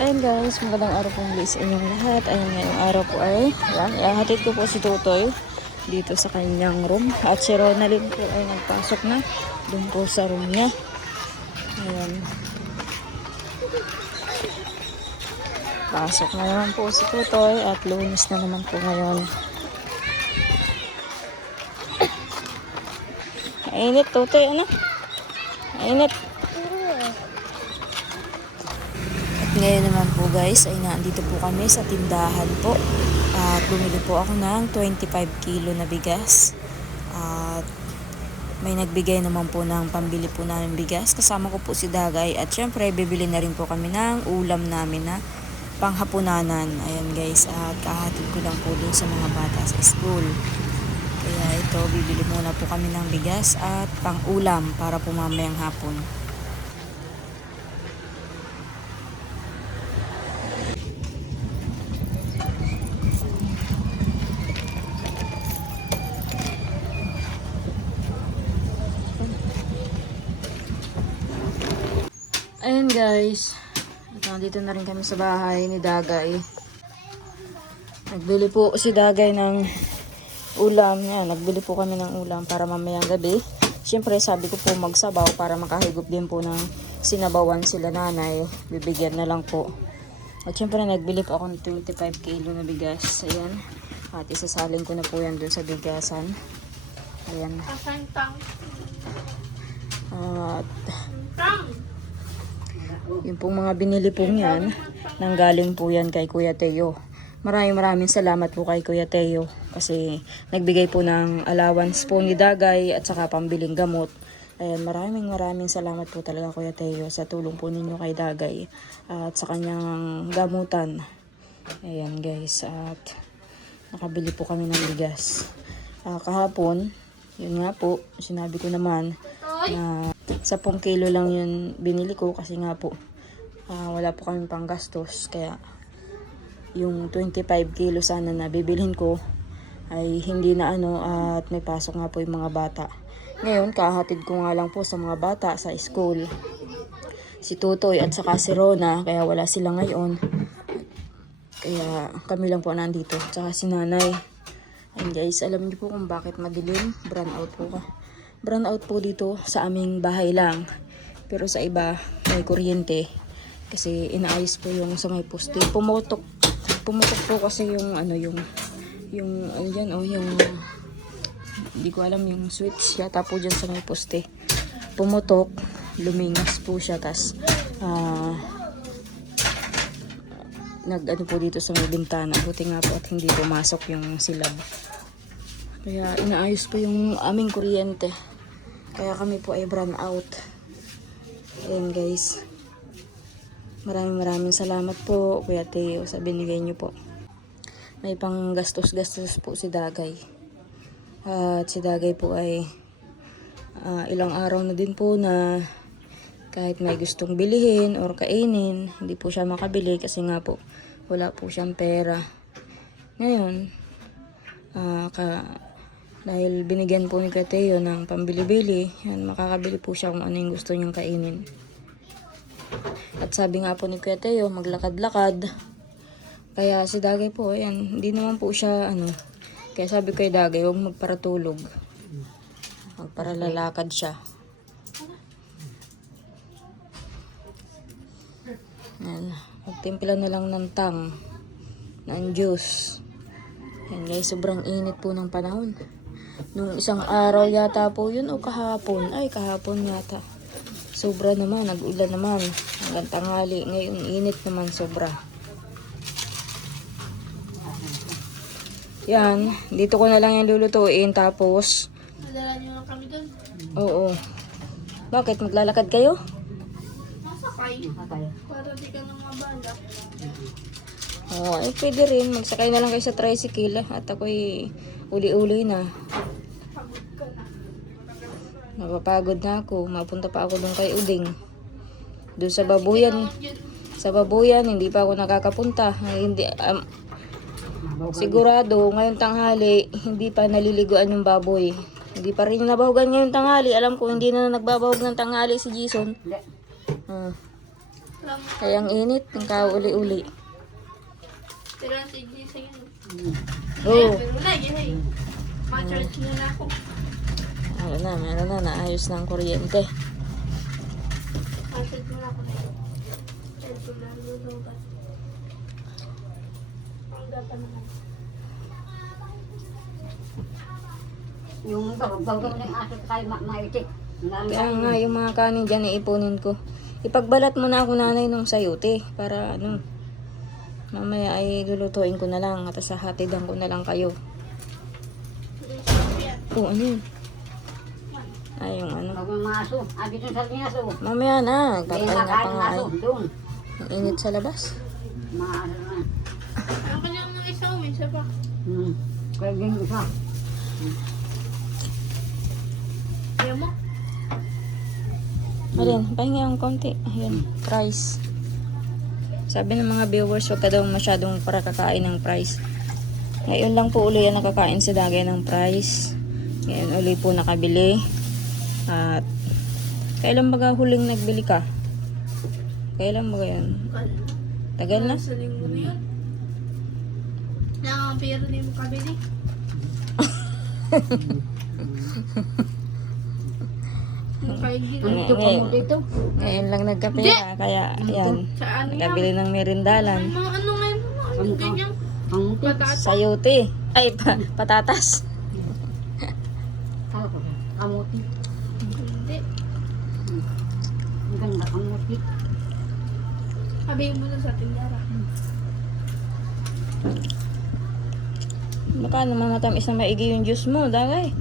Ayun guys, magandang araw po muli sa inyong lahat. Ayun, ngayong araw po ay ihahatid ko po si Tutoy dito sa kanyang room. At si Ronaldin po ay nagpasok na doon po sa room niya. Ayan. Pasok na naman po si Tutoy at Lunes na naman po ngayon. Mainit Tutoy, ano? Mainit. Ngayon naman po guys ay nandito po kami sa tindahan po at bumili po ako ng 25 kilo na bigas at may nagbigay naman po ng pambili po namin bigas, kasama ko po si Dagay at syempre bibili na rin po kami ng ulam namin na panghapunanan. Ayan guys, at kahatid ko lang po dun sa mga bata sa school, kaya ito bibili muna po kami ng bigas at pang ulam para po mamayang hapon. Ayan guys, nandito na rin kami sa bahay ni Dagay. Nagbili po si Dagay ng ulam. Yan, nagbili po kami ng ulam para mamayang gabi. Siyempre sabi ko po magsabaw para makahigop din po ng sinabawan sila nanay. Bibigyan na lang po. At siyempre nagbili po ako ng 25 kilo na bigas. Ayan. At isasalin ko na po yan dun sa bigasan. Ayan. At yung pong mga binili po yan, nanggaling po yan kay Kuya Teo. Maraming salamat po kay Kuya Teo kasi nagbigay po ng allowance po ni Dagay at saka pambiling gamot. Ayan, maraming salamat po talaga Kuya Teo sa tulong po ninyo kay Dagay at sa kanyang gamutan. Ayan guys, at nakabili po kami ng bigas. Kahapon, yun nga po, sinabi ko naman na 10 kilo lang yun binili ko kasi nga po wala po kaming panggastos, kaya yung 25 kilo sana na bibilhin ko ay hindi na at may pasok nga po yung mga bata. Ngayon kahatid ko nga lang po sa mga bata sa school si Tutoy at saka si Rona, kaya wala sila ngayon, kaya kami lang po nandito tsaka si nanay. And guys, alam niyo po kung bakit madilim? Brown out po dito sa aming bahay lang. Pero sa iba may kuryente. Kasi inaayos po yung sa may poste. Pumutok po kasi yung hindi ko alam yung switch yata po dyan sa may poste. Pumutok, lumingas po siya. Tas nag po dito sa may bintana. Buti nga po at hindi pumasok yung silab. Kaya inaayos po yung aming kuryente. Kaya kami po ay brown out. Ayan guys. Maraming salamat po Kuya Teo sa binigay niyo po. May pang gastos po si Dagay. At si Dagay po ay ilang araw na din po na kahit may gustong bilihin or kainin, hindi po siya makabili kasi nga po wala po siyang pera. Ngayon, dahil binigyan po ni Kuya Teo ng pambili-bili, yan, makakabili po siya kung ano yung gusto niyang kainin. At sabi nga po ni Kuya Teo, maglakad-lakad. Kaya si Dagay po, ayan, hindi naman po siya, kaya sabi ko kay Dagay, huwag magparatulog. Magparalalakad siya. Yan, magtimpla na lang ng tang, ng juice. Yan guys, sobrang init po ng panahon. Nung isang araw yata po yun o kahapon. Ay, kahapon yata. Sobra naman, nag-ulan naman. Hanggang tanghali. Ngayon, init naman sobra. Yan, dito ko na lang yung lulutuin. Tapos, madala nyo lang kami doon. oo. Bakit? Maglalakad kayo? Masakay. Para di ka nang mabalak. Oo, ay pwede rin. Magsakay na lang kayo sa tricycle. At ako'y uli-uli na. Pagod ka na. Mapapagod na ako. Mapunta pa ako doon kay Uding. Doon sa Babuyan. Sa Babuyan, hindi pa ako nakakapunta. Hindi, sigurado, ngayon tanghali, hindi pa naliliguan yung baboy. Hindi pa rin nabahugan ngayon tanghali. Alam ko, hindi na nagbabahog ng tanghali si Jason. Kaya ang init, ang kauli-uli. Tira si G sa yun. Oh, Pero lagi, hey. Ma-charge na na ako. meron na, naayos na ang kuryente. Ma-charge mo na ako. Charge ko na, lulubat. Ang gata naman. Yung gawag ng aso tayo maitik. Kaya nga, yung mga kanin dyan, iipunin ko. Ipagbalat mo na ako nanay nung sayote, para ano, mamaya ay lulutuin ko na lang, at sa hatidan ko na lang kayo. Oh, ano yun? Ay, yung ano. Pag mga aso, dito sa ating aso. Mamaya na, May papahinga pa nakain ng nga aso, ay. doon. Ang init sa labas. Mga aso na. Ang kanyang mga isa, isa pa. Kaya din isa. Kaya mo? Marin, pahinga ang konti. Ayan, price. Sabi ng mga viewers, huwag ka daw masyadong para kakain ng price. Ngayon lang po uli yan nakakain si Dagay ng price. Ngayon uli po nakabili. At kailan baga huling nagbili ka? Kailan baga yun? Tagal na? Sa linggo na yun. Nakakapira din mo kabili. Dito pa mo dito. Ngayon lang nagkapera. Kaya yan. Sa ano yan? Nabili ng merindalan. Mga ano ngayon? Ano ganyan? Ang Patata. Sayote. Ay, patatas. kamuti. Hindi. Ang ganda kamuti. Sabihin mo na sa tindara. Baka naman matamis na maigi yung juice mo, Dagay.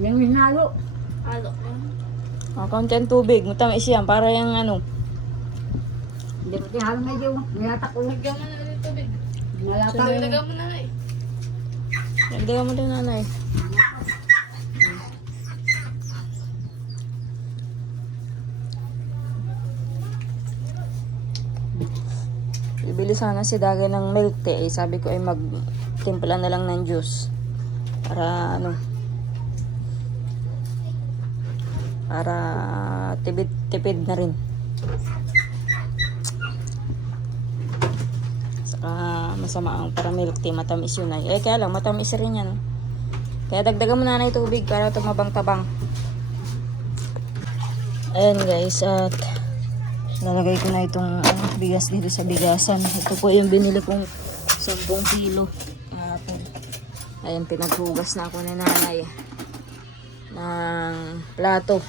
Yung hinalo. Alo. Kaunti ang tubig. Matamis yan. Para yung ano. Hindi ko tihalo medyo. Nilatak ulit. Lagyan mo na ulit tubig. Nilatak. Lagyan mo na eh. Nagdagan mo din, nanay. Bibili sana si Dagay ng milk tea. Eh, sabi ko ay magtimpla na lang ng juice. Para ano. Para tipid na rin. Saka masama ang para milk tea. Matamis yun ay. Kaya lang matamis rin yan. Kaya dagdagan mo na ng tubig para tumabang-tabang. Ayan guys. At lalagay ko na itong bigas dito sa bigasan. Ito po yung binili kong 10 kilo. Ayan, pinaghugas na ako ni nanay ng plato.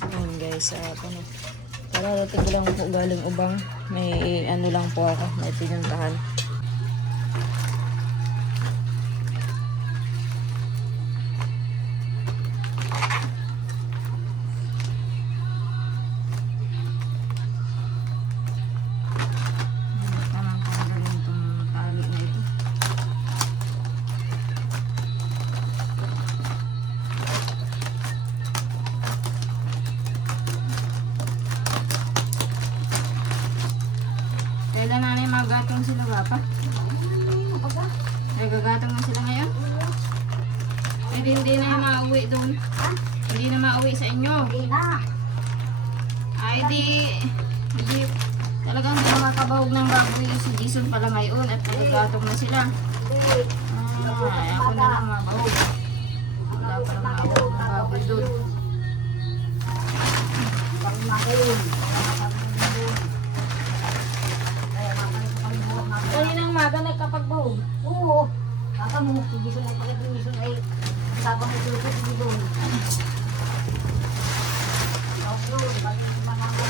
Ayan guys, ano. Kararating ko lang po galing Ubang. May ano lang po ako, may pinuntahan. Kailan nanay magatong sila ba? Ay, gagatong na sila ngayon? Pwede hindi na mauwi doon. Hindi na mauwi sa inyo. Hindi na. Ay, di talagang di makakabahog ng baboy si Jason pala ngayon at nagagatong na sila. Ay, ako na lang mabahog. Wala pa lang mabahog ng baboy doon. Pag makain. Kaninang maga nagkapagbahog? Oo. Kaka mo, hindi siya nagpagkakinisun ay sabang ito hindi doon. Opo, balik sa mga ako.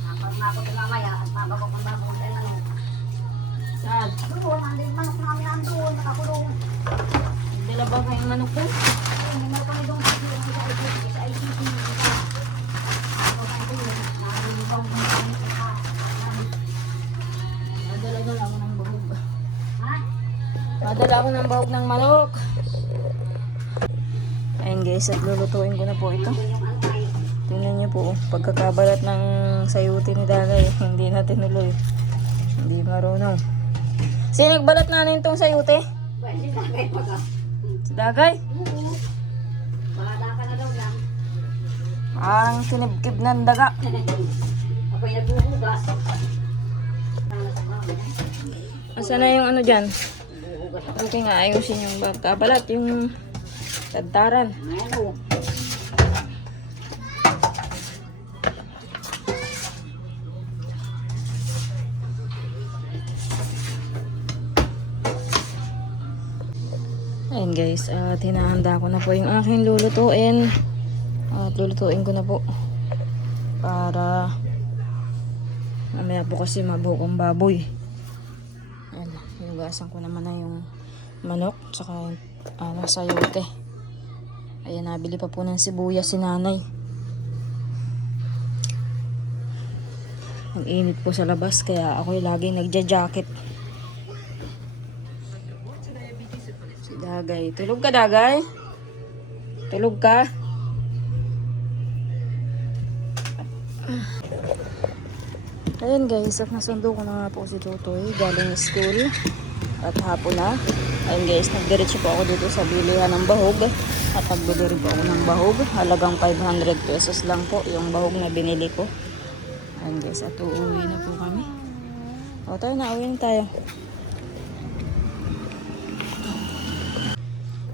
Kapag na ako tumamaya, at pabagok ang bagong ay ano. Saan? Doon, nandun manok namin nandun, nakakulong. Dala ba kayong manok ko? Hindi mo kami doon sa ICT. Madala ako ng bahog. Ha? Madala ako ng bahog ng manok. Ayun guys, at lulutuin ko na po ito. Tingnan niyo po, pagkakabalat ng sayuti ni Dagay, hindi na tinuloy. Hindi marunong. Sino nagbalat na itong sayute? Pwede na kayo mag Si Dagay? Oo. Bahala ka na daw yan. Ang kinibkib ng daga. Ako'y nagbuhugas. Asa na yung ano dyan? Nagbuhugas ako. Okay nga, ayusin yung pagkabalat, yung tadtaran. Ano? Ayun guys, at hinahanda ko na po yung aking lulutuin. At lulutuin ko na po. Para mamaya po kasi mabuhok ang baboy. Ayan, hinugasan ko naman na yung manok, tsaka yung sayote. Ayan, nabili pa po ng sibuyas si nanay. Ang init po sa labas, kaya ako'y laging nagja-jacket. Si Dagay. Tulog ka, Dagay? Tulog ka? Ayan guys, at nasundo ko na nga po si Tutoy galing school at hapon na. Ayun guys, nagdiretso po ako dito sa bilihan ng bahog at nagbili rin po ako ng bahog. Halagang 500 pesos lang po yung bahog na binili ko. Ayun guys, at uuwi na po kami. O tayo na, uwi na tayo.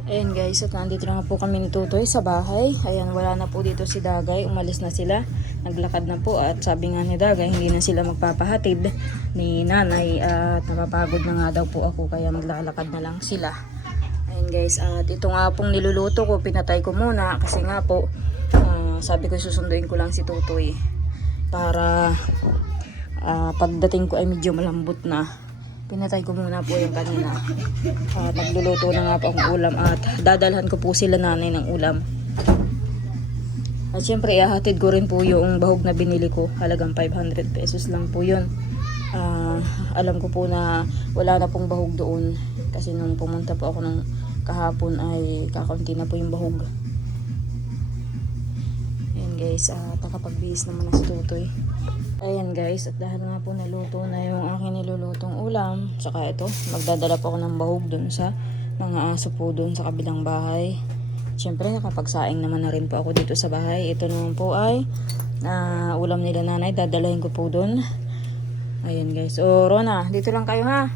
Ayun guys, at nandito na nga po kami ni Tutoy sa bahay. Ayan, wala na po dito si Dagay, umalis na sila. Naglakad na po at sabi nga ni Dagay, hindi na sila magpapahatid ni nanay at napapagod na nga daw po ako kaya maglalakad na lang sila. Ayun guys, at ito nga pong niluluto ko, pinatay ko muna kasi nga po sabi ko susunduin ko lang si Tutoy para pagdating ko ay medyo malambot na. Pinatay ko muna po yung kanina at nagluluto na nga po ang ulam at dadalhan ko po sila nanay ng ulam. At syempre, ihahatid ko rin po yung bahog na binili ko. Halagang 500 pesos lang po yun. Alam ko po na wala na pong bahog doon. Kasi nung pumunta po ako ng kahapon ay kakaunti na po yung bahog. Ayan guys, nakapagbihis naman na si Tutoy. Ayan guys, at dahil nga po naluto na yung aking nilulutong ulam. Saka ito, magdadala po ako ng bahog doon sa mga aso po doon sa kabilang bahay. Siyempre, nakapagsaing naman na rin po ako dito sa bahay. Ito naman po ay ulam nila nanay. Dadalahin ko po doon. Ayan guys. O, Rona, dito lang kayo ha.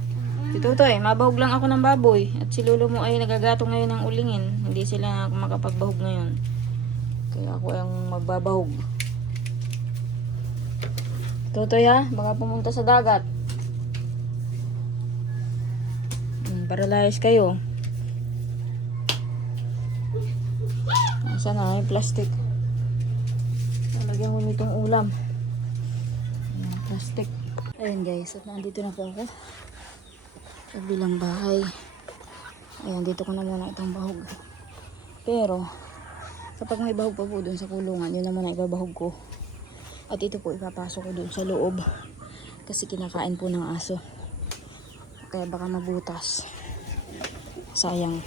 Si Tutoy, mabahog lang ako ng baboy. At si Lolo mo ay nagagato ngayon ng ulingin. Hindi sila makapagbahog ngayon. Kaya ako ang magbabahog. Tutoy ha, baka pumunta sa dagat. Paralyze kayo. Sana yung plastic. Lalagyan ko nitong ulam. Ayan, plastic. Ayan guys, at nandito na po ako sa bilang bahay. Ayan, dito ko na muna itong bahog. Pero, kapag may bahog pa po dun sa kulungan, yun naman ang ibabahog ko. At ito po ipapasok ko dun sa loob. Kasi kinakain po ng aso. Kaya baka mabutas. Sayang.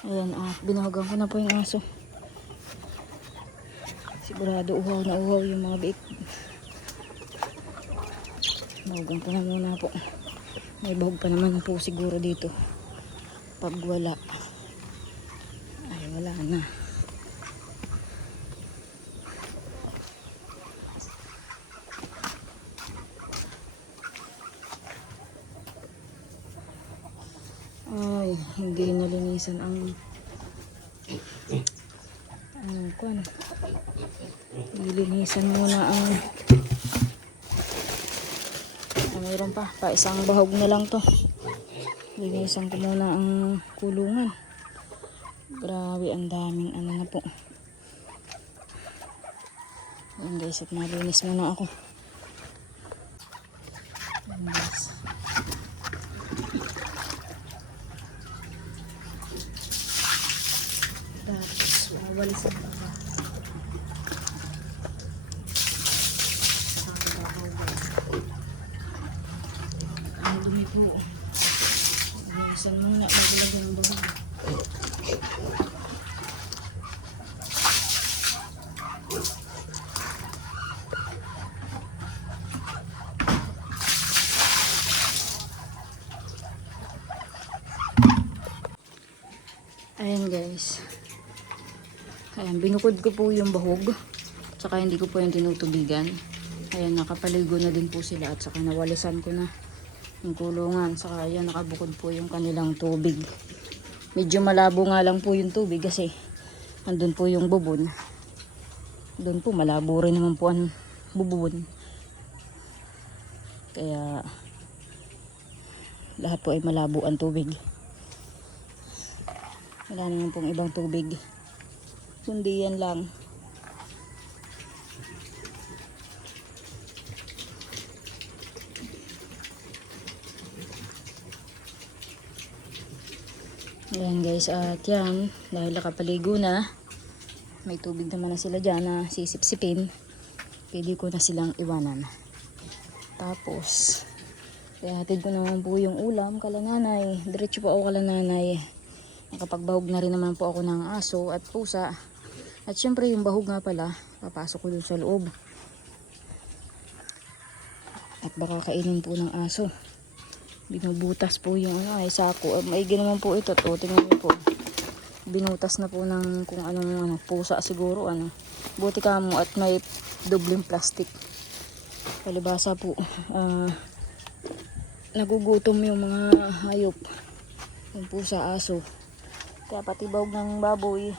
Ayan, binawagan ko na po yung aso. Sigurado uhaw na uhaw yung mga biik. Bawagan ko na muna po. May bahog pa naman po siguro dito. Pag wala, ay wala na. Ay, hindi nalinisan ang kwan. Nilinisan muna ang mayroon pa isang bahog na lang to. Linisan ko muna ang kulungan. Grabe, ang daming na po. Ayan guys, at malinis muna ako. Ayan guys. Tapos, wawalis ang baba. Ang dumi po. Walisan muna, magulagyan ng baba. Ayan guys. Ayan, binukod ko po yung bahog. Tsaka hindi ko po yung tinutubigan. Ayan, nakapaligo na din po sila. At saka nawalisan ko na yung kulungan. Saka ayan, nakabukod po yung kanilang tubig. Medyo malabo nga lang po yung tubig kasi andun po yung bubon. Doon po malabo rin naman po ang bubon. Kaya lahat po ay malabo ang tubig. Wala naman pong ibang tubig. Kundi yan lang. Ayan guys, at yan, dahil nakapaligo na, may tubig naman na sila dyan na sisipsipin, pwede ko na silang iwanan. Tapos, hatid ko naman po yung ulam kala nanay, diretso po ako kala nanay. Nakapagbahog na rin naman po ako ng aso at pusa. At syempre yung bahog nga pala, papasok ko dun sa loob. At baka kainin po ng aso. Binubutas po yung ay sako. Maigi naman po ito. To, tingnan niyo po. Binutas na po ng kung anong pusa siguro. Buti ka mo at may dobleng plastic. Palibasa po. Nagugutom yung mga hayop. Yung pusa, aso. Kaya pati bahog ng baboy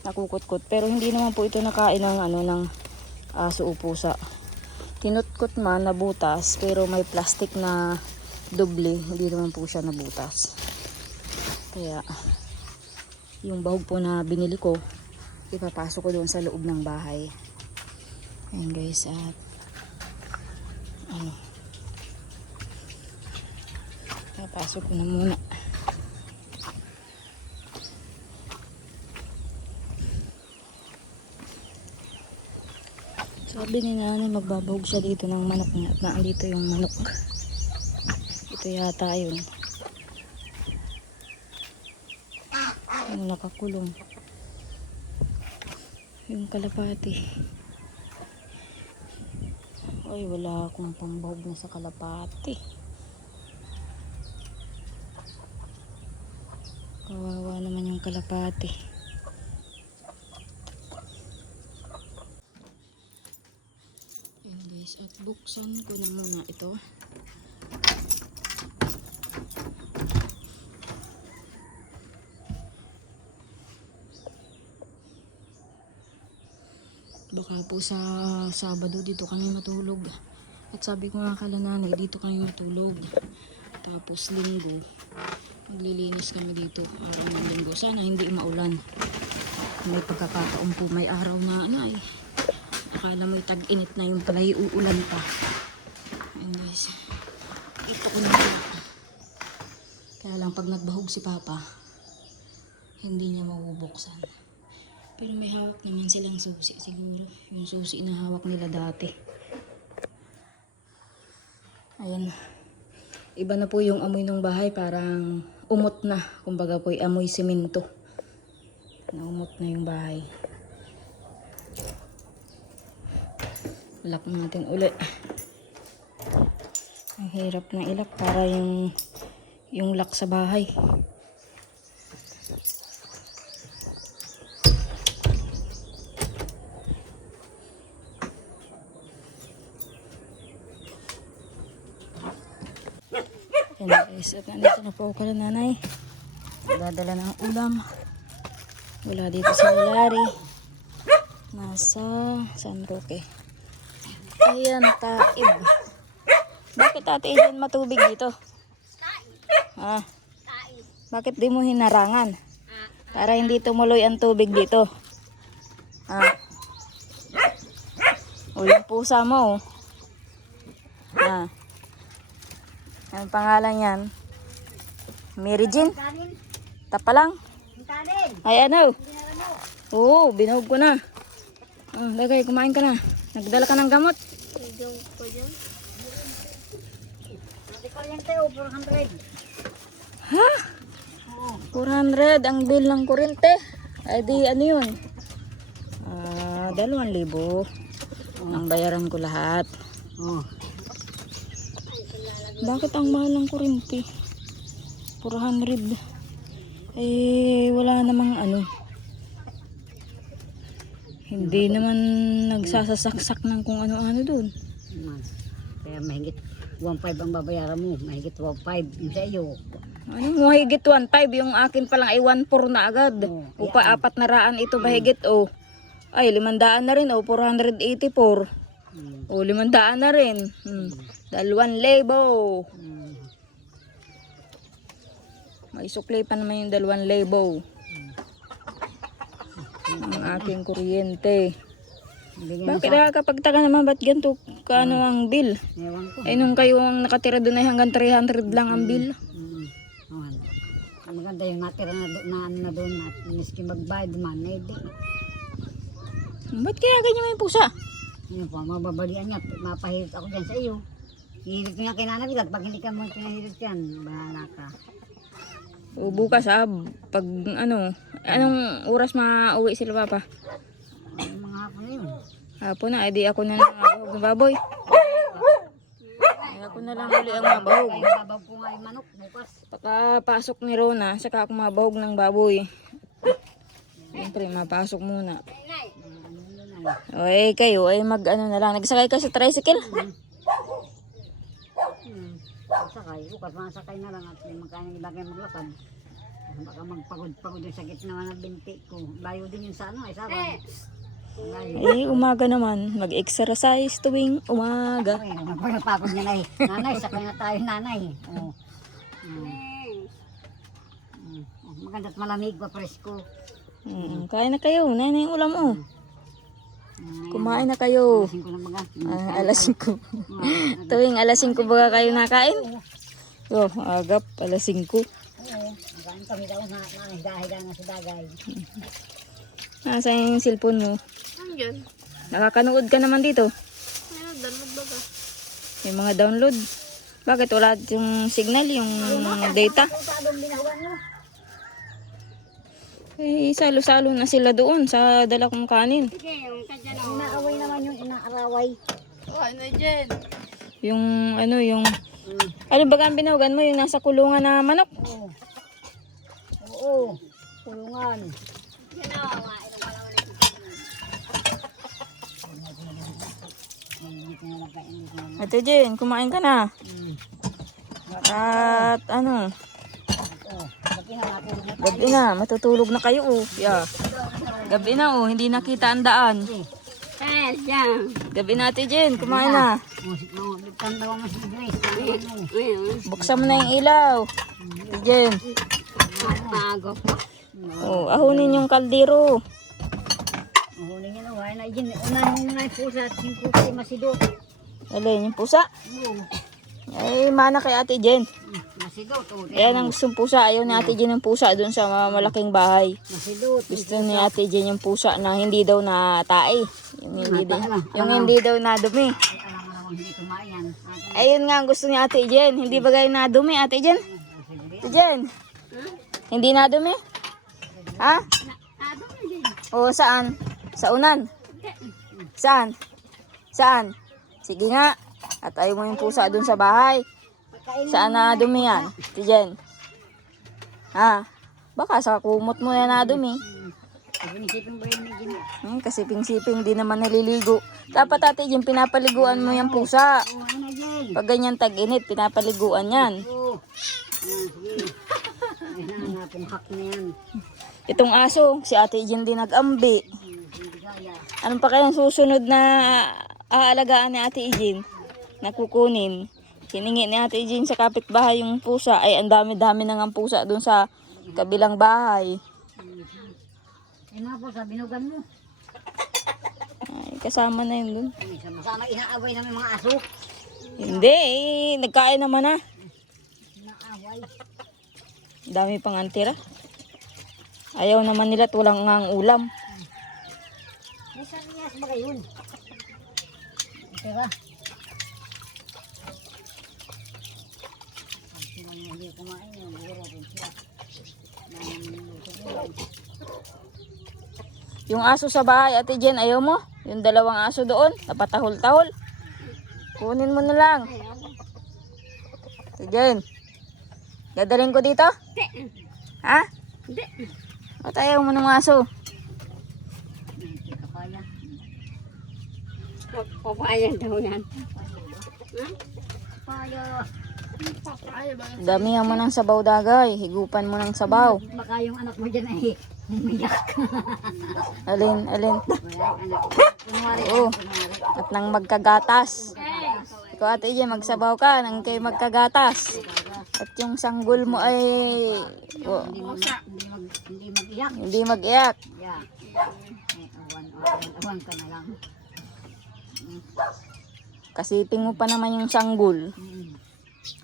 nakukot-kot. Pero hindi naman po ito nakain ng aso o pusa. Kinutkot man, nabutas. Pero may plastic na doble, hindi naman po siya nabutas. Kaya yung bahog po na binili ko, ipapasok ko doon sa loob ng bahay. Ayan guys, at ipapasok ko na muna. Sabi ni nanay magbabahog siya dito ng manok niya at naandito yung manok. Ito yata yun. Yung nakakulong. Yung kalapati. Ay, wala akong pambahog na sa kalapati. Kawawa naman yung kalapati. Ayan guys, at buksan ko na muna ito. Baka po sa Sabado dito kami matulog. At sabi ko nga kala nanay, dito kami matulog. Tapos Linggo, maglilinis kami dito. Araw ng Linggo. Sana hindi maulan. May pagkakataon po may araw na akala mo'y tag-init na yung pala uulan pa. Ayan guys. Ito ko na. Kaya lang pag nagbahog si Papa, hindi niya mabubuksan. Pero may hawak naman silang susi siguro. Yung susi na hawak nila dati. Ayan. Iba na po yung amoy ng bahay. Parang umot na. Kumbaga po amoy simento. Naumot na yung bahay. Lock natin ulit. Ang hirap na ilak para yung lock sa bahay. Ayan guys, at nandito na po ako kala nanay. Dadala ng ulam. Wala dito sa Lari. Nasa San Roque. Ayan, taib. Bakit ate Eden matubig dito? Bakit di mo hinarangan? Para hindi tumuloy ang tubig dito. O yung pusa mo. Anong pangalan yan? Mary Jean? Tapa lang. Ay ano? Oo, binahog ko na. Lagay, kumain ka na. Nagdala ka ng gamot. Ha? 400 ang bill ng kuryente. Ay di ano yun? 2,000 ang bayaran ko lahat. Bakit ang mahal ng kuryente? 400. Eh, wala namang ano. Hindi naman nagsasasaksak ng kung ano-ano doon. Man. Kaya mahigit 1.5 ang babayaran mo. Mahigit 1.5 yung sa iyo. Ano mo, higit 1.5. Yung akin pa lang ay 1.4 na agad. Oo, Upa, 400 ito mahigit, oh. Ay, 500 na rin, oh. 484. Oh, 500 na rin. 2,000. May sukli pa naman yung 2,000. Ang aking kuryente. Bigyan mo Bakit nakakapagtaka naman, ba't ganito kaano ang bill? Ewan ko. Ay, nung kayo ang nakatira doon ay hanggang 300 lang ang bill. Awan. Ang maganda yung natira na doon at miski magbayad man, eh di. Ba't kaya ganyan may pusa? Yun po, mababalian niya. Mapahirit ako dyan sa iyo. Hirit ko nga kinanabit at pag hindi ka mo pinahirit yan, bahala ka. O bukas pag anong oras mauwi sila papa? Yung mga hapon na yun. Hapon na, edi ako na lang mabahog ng baboy. Ay, ako na lang uli ang mabahog. Kaya babag ko nga yung manok bukas. Pagkapasok ni Rona, saka ako mabahog ng baboy. Siyempre, mapasok muna. O eh, kayo ay na lang. Nagsakay ka sa tricycle? Sakay, bukas masakay na lang at may magkaya ng ibagay maglakad. Baka magpagod-pagod yung sakit naman ng binti ko. Layo din yun sa ano, ay sabay. Layo. Eh, umaga naman. Mag-exercise tuwing umaga. Ay, napagod niya na eh. Nanay, sakay na tayo nanay. Oh. Maganda't malamig pa presko. Kain na kayo. Nanay yung ulam mo. Kumain na kayo. Asin ko lang baga. Alas 5. Tuwing alas 5 ba kayo nakain? Oh, agap. Alas 5. Oo, magkain kami daw na higa-higa nga sa dagay. Nasaan yung cellphone mo? Andiyan. Nakakanood ka naman dito. Ano, download ba ba? May mga download. Bakit wala yung signal, yung data? Kung sa adong binahuan mo. Eh, salo-salo na sila doon sa dala kong kanin. Inaaway naman yung inaaraway. Oh, ano dyan? Yung ano ba ang binawagan mo? Yung nasa kulungan na manok? Oo. Oo. Kulungan. Ate Jen, kumain ka na. At ano, gabi na, matutulog na kayo oh. Yeah. Gabi na oh, hindi nakita ang daan. Gabi na Ate Jen, kumain na. Tanda mo si Grace. Buksan mo na yung ilaw. Ate Jen. Oh, ahunin yung kaldero. Mahuli niya na. Wala na dyan. Unahin mo na yung pusa at yung pusa ay masidot. Alin yung pusa? Oo. Ay, mana kay Ate Jen. Masidot. Yan ang gustong pusa. Ayaw ni Ate Jen yung pusa doon sa malaking bahay. Masidot. Gusto ni Ate Jen yung pusa na hindi daw natae. Yung hindi daw nadumi. Alam mo naman hindi kumain. Ayun nga ang gusto ni Ate Jen. Hindi ba kayo nadumi, Ate Jen? Ate Jen? Hindi nadumi? Ha? O saan? Sa unan? Saan? Saan? Sige nga. At ayaw mo yung pusa dun sa bahay. Saan na dumi yan? Tijen. Ha? Baka sa kumot mo yan na dumi. Sinisipin ba yun ni Gino? Kasi ping-siping di naman naliligo. Dapat Ate Jen, pinapaliguan mo yung pusa. Oo, ano dyan? Pag ganyan tag-init, pinapaliguan yan. Oo. Sige. Ay na, napunghak na yan. Itong aso, si Ate Jen din nag-ambi. Hindi gaya. Anong pa kayang susunod na aalagaan ni Ate Jen? Nakukunin. Hiningi ni Ate Jen sa kapitbahay yung pusa. Ay, ang dami-dami na nga pusa doon sa kabilang bahay. Eh mga po, sabi binugan mo. Ay, kasama na yun doon. Sama-sama inaaway namin mga aso. Hindi, eh, nagkain naman na. Inaaway. Dami pang antira. Ayaw naman nila at walang ngang ulam. May sariyas ba kayo yun? Tira. Hindi kumain yun. Yung aso sa bahay, Ate Jen, ayaw mo? Yung dalawang aso doon, napatahol-tahol. Kunin mo na lang. Ate Jen, dadalhin ko dito? Ha? Hindi. O tayo mo ng aso. Hindi ka kaya. Papaya daw yan. Kaya. Papaya ba? Damihan mo ng sabaw dagay. Higupan mo ng sabaw. Baka yung anak mo dyan ay umiyak. Alin. Wala yung anak. Kunwari, Oo. kunwari. At nang magkagatas. Ikaw ate Ije, magsabaw ka nang kayo magkagatas. At yung sanggol mo ay Hindi mag-iyak. hindi mag-iyak. Yeah. Awan ka na lang. Kasiping mo pa naman yung sanggol. Mm.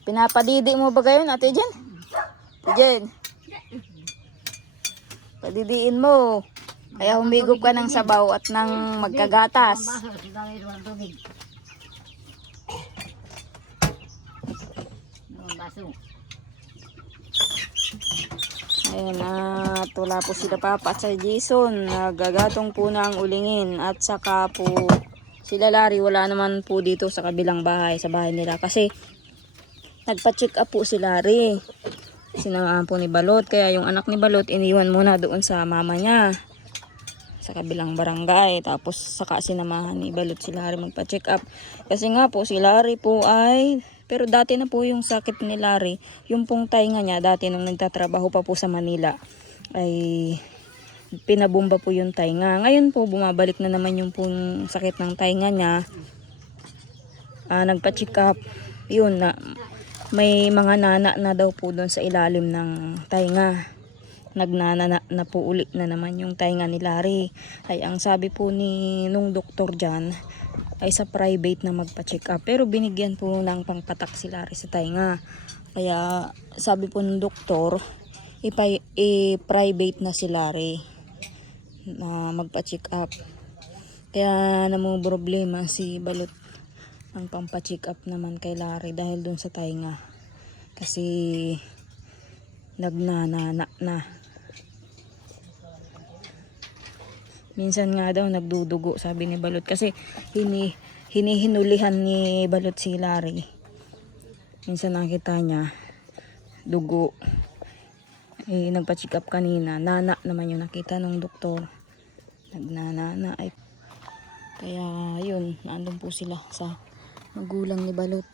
Pinapadidi mo ba gayon ate Jen? Ate Jen. Padidiin mo. Kaya humigop ka ng sabaw at ng magkagatas. Ang baso, sa dami walang tubig. Ang baso. Ayan, at wala po sila papa at sa Jason. Nagagatong po na ang ulingin. At saka po sila Larry, wala naman po dito sa kabilang bahay, sa bahay nila. Kasi nagpa-check up po si Larry. Sinamahan po ni Balot. Kaya yung anak ni Balot, iniwan muna doon sa mama niya. Sa kabilang barangay. Tapos saka sinamahan ni Balot si Larry magpa-check up. Kasi nga po si Larry po ay... Pero dati na po yung sakit ni Larry, yung pong tainga niya, dati nung nagtatrabaho pa po sa Manila, ay pinabomba po yung tainga. Ngayon po, bumabalik na naman yung pong sakit ng tainga niya. Nagpa-check up. Yun na, may mga nana na daw po doon sa ilalim ng tainga. Nagnana na po uli na naman yung tainga ni Larry. Ay ang sabi po nung doktor dyan, ay sa private na magpa-check up. Pero binigyan po ng pangpatak si Larry sa tainga. Kaya sabi po ng doktor, i-private na si Larry na magpa-check up. Kaya namang problema si Balot ang pampa-check up naman kay Larry dahil dun sa tainga. Kasi nagnanana na. Minsan nga daw nagdudugo, sabi ni Balot. Kasi hinihinulihan ni Balot si Larry. Minsan nakita niya, dugo. Nagpa-check up kanina. Nana naman yung nakita ng doktor. Nagnanana. Kaya yun, naandun po sila sa magulang ni Balot.